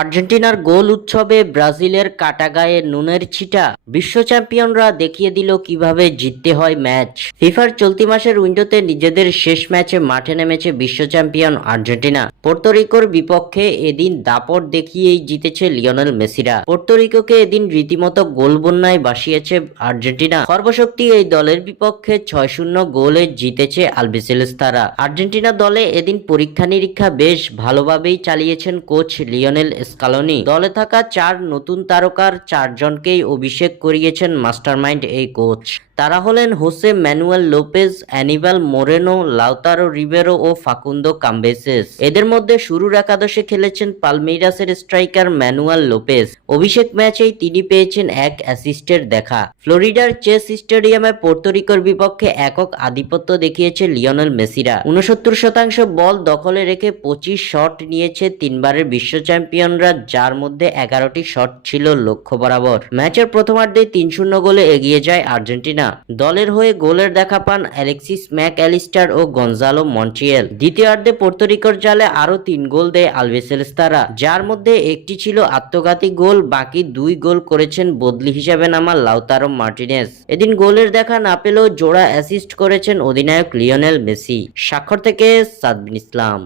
আর্জেন্টিনার গোল উৎসবে ব্রাজিলের কাটাগায়ে নুনের ছিটা। বিশ্ব চ্যাম্পিয়নরা দেখিয়ে দিল কীভাবে জিততে হয় ম্যাচ। ফিফার চলতি মাসের উইন্ডোতে নিজেদের শেষ ম্যাচে মাঠে নেমেছে বিশ্ব চ্যাম্পিয়ন আর্জেন্টিনা। পোর্তোরিকোর বিপক্ষে এদিন দাপট দেখিয়েই জিতেছে লিওনেল মেসিরা। পোর্তোরিকোকে এদিন রীতিমতো গোল বন্যায় বাসিয়েছে আর্জেন্টিনা। সর্বশক্তি এই দলের বিপক্ষে ছয় শূন্য গোলে জিতেছে আলবিসেলেস্তারা। আর্জেন্টিনা দলে এদিন পরীক্ষা নিরীক্ষা বেশ ভালোভাবেই চালিয়েছেন কোচ লিওনেল স্কালোনি দলে থাকা চার নতুন তারকার চারজনকেই অভিষেক করিয়েছেন মাস্টারমাইন্ড এই কোচ। তারা হলেন Jose Manuel Lopez, Anibal Moreno, Lautaro Ribeiro ও ফাকুন্দো কাম্বেসেস। এদের মধ্যে শুরুর একাদশে খেলেছেন পালমেইরাসের স্ট্রাইকার ম্যানুয়াল লোপেজ। অভিষেক ম্যাচেই তিনি পেয়েছেন এক অ্যাসিস্টের দেখা। ফ্লোরিডার চেস স্টেডিয়ামে পোর্তোরিকোর বিপক্ষে একক আধিপত্য দেখিয়েছে লিওনেল মেসিরা। উনসত্তর শতাংশ বল দখলে রেখে পঁচিশ শট নিয়েছে তিনবারের বিশ্ব চ্যাম্পিয়নরা, যার মধ্যে এগারোটি শট ছিল লক্ষ্য বরাবর। ম্যাচের প্রথমার্ধে তিন শূন্য গোলে এগিয়ে যায় আর্জেন্টিনা। দলের হয়ে গোলের দেখা পান অ্যালেক্সিস ম্যাক অ্যালিস্টার ও গঞ্জালো মন্টিয়েল দ্বিতীয়ার্ধে পোর্তোরিকোর জালে আরও তিন গোল দেয় আলভেসেলেস্তারা, যার মধ্যে একটি ছিল আত্মঘাতী গোল, বাকি দুই গোল করেছেন বদলি হিসেবে নামা লাউতারো মার্টিনেস। এদিন গোলের দেখা না পেলেও জোড়া অ্যাসিস্ট করেছেন অধিনায়ক লিওনেল মেসি। স্বাক্ষর থেকে সাদবিন ইসলাম।